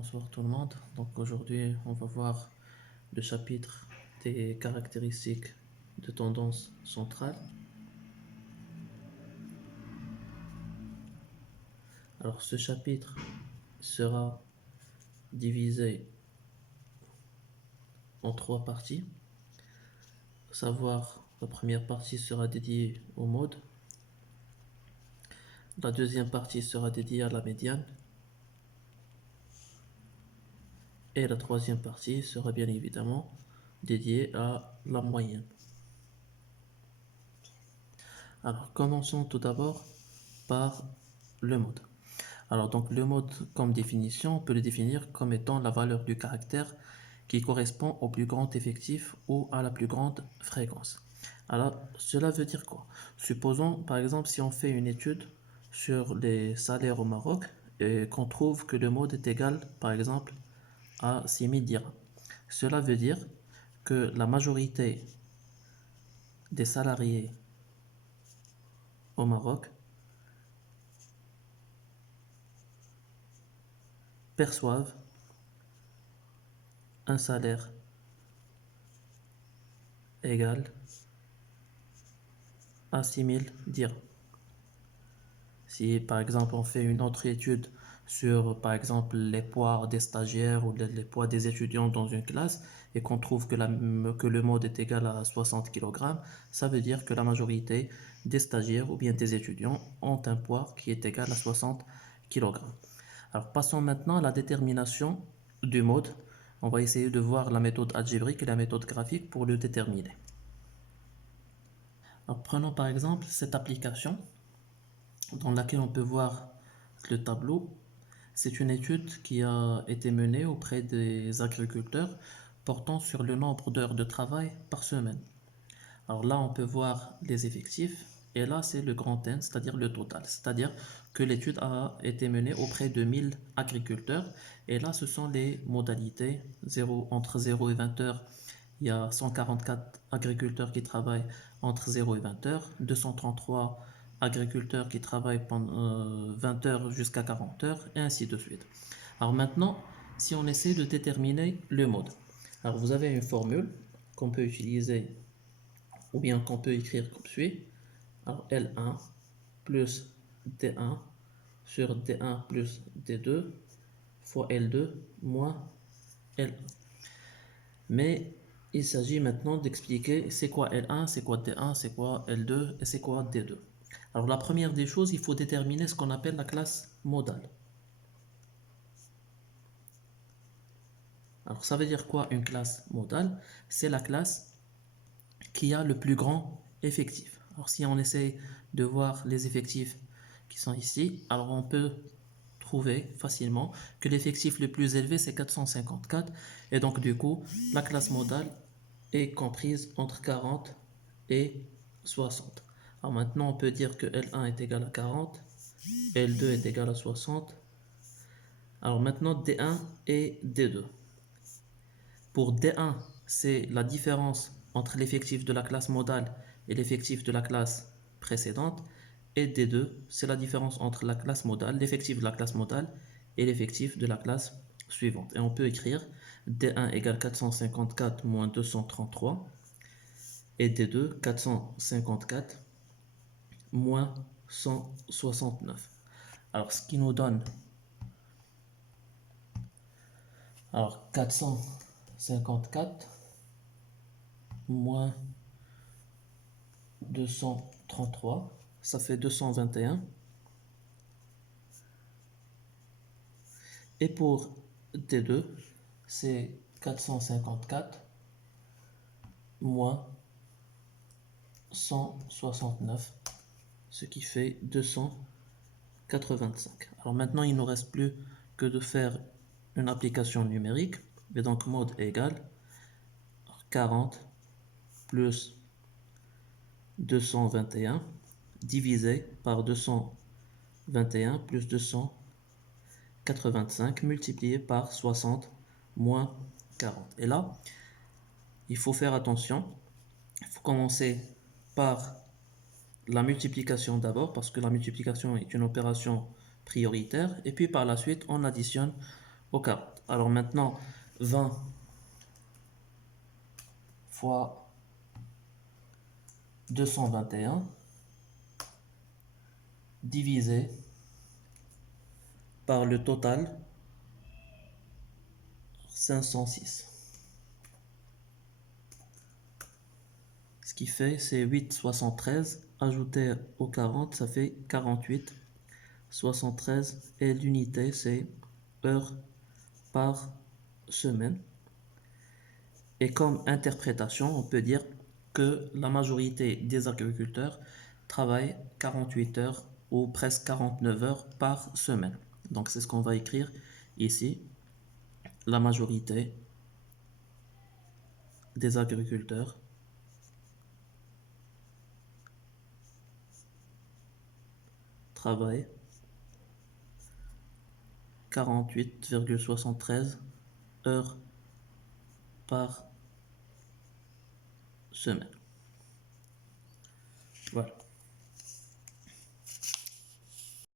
Bonsoir tout le monde. Donc aujourd'hui, on va voir le chapitre des caractéristiques de tendance centrale. Alors ce chapitre sera divisé en trois parties. À savoir, la première partie sera dédiée au mode. La deuxième partie sera dédiée à la médiane. Et la troisième partie sera bien évidemment dédiée à la moyenne. Alors commençons tout d'abord par le mode. Alors donc le mode comme définition, on peut le définir comme étant la valeur du caractère qui correspond au plus grand effectif ou à la plus grande fréquence. Alors cela veut dire quoi? Supposons par exemple si on fait une étude sur les salaires au Maroc et qu'on trouve que le mode est égal par exemple à 6000 dirhams. Cela veut dire que la majorité des salariés au Maroc perçoivent un salaire égal à 6000 dirhams. Si par exemple on fait une autre étude sur par exemple les poids des stagiaires ou les poids des étudiants dans une classe et qu'on trouve que le mode est égal à 60 kg, ça veut dire que la majorité des stagiaires ou bien des étudiants ont un poids qui est égal à 60 kg. Alors passons maintenant à la détermination du mode. On va essayer de voir la méthode algébrique et la méthode graphique pour le déterminer. Alors prenons par exemple cette application dans laquelle on peut voir le tableau. C'est une étude qui a été menée auprès des agriculteurs portant sur le nombre d'heures de travail par semaine. Alors là, on peut voir les effectifs et là, c'est le grand N, c'est-à-dire le total. C'est-à-dire que l'étude a été menée auprès de 1000 agriculteurs et là, ce sont les modalités. Entre 0 et 20 heures, il y a 144 agriculteurs qui travaillent entre 0 et 20 heures, 233 agriculteurs qui travaillent pendant 20 heures jusqu'à 40 heures, et ainsi de suite. Alors maintenant, si on essaie de déterminer le mode, alors vous avez une formule qu'on peut utiliser ou bien qu'on peut écrire comme suit. Alors L1 plus D1 sur D1 plus D2 fois L2 moins L1. Mais il s'agit maintenant d'expliquer c'est quoi L1, c'est quoi D1, c'est quoi L2 et c'est quoi D2. Alors la première des choses, il faut déterminer ce qu'on appelle la classe modale. Alors ça veut dire quoi une classe modale? C'est la classe qui a le plus grand effectif. Alors si on essaie de voir les effectifs qui sont ici, alors on peut trouver facilement que l'effectif le plus élevé c'est 454 et donc du coup la classe modale est comprise entre 40 et 60. Alors maintenant on peut dire que L1 est égal à 40, L2 est égal à 60. Alors maintenant D1 et D2. Pour D1, c'est la différence entre l'effectif de la classe modale et l'effectif de la classe précédente. Et D2, c'est la différence entre la classe modale, l'effectif de la classe modale et l'effectif de la classe suivante. Et on peut écrire D1 égale 454 moins 233 et D2 454 moins 169. Alors ce qui nous donne 454 moins 233, ça fait 221. Et pour D2, c'est 454 moins 169, ce qui fait 285. Alors maintenant, il ne nous reste plus que de faire une application numérique. Et donc, mode égal 40 plus 221 divisé par 221 plus 285 multiplié par 60 moins 40. Et là, il faut faire attention. Il faut commencer par la multiplication d'abord, parce que la multiplication est une opération prioritaire. Et puis par la suite, on additionne au 40. Alors maintenant, 20 fois 221 divisé par le total 506. Ce qui fait, c'est 8,73. Ajouté au 40, ça fait 48,73. Et l'unité, c'est heures par semaine. Et comme interprétation, on peut dire que la majorité des agriculteurs travaillent 48 heures ou presque 49 heures par semaine. Donc c'est ce qu'on va écrire ici. La majorité des agriculteurs travaillent 48,73 heures par semaine. Voilà.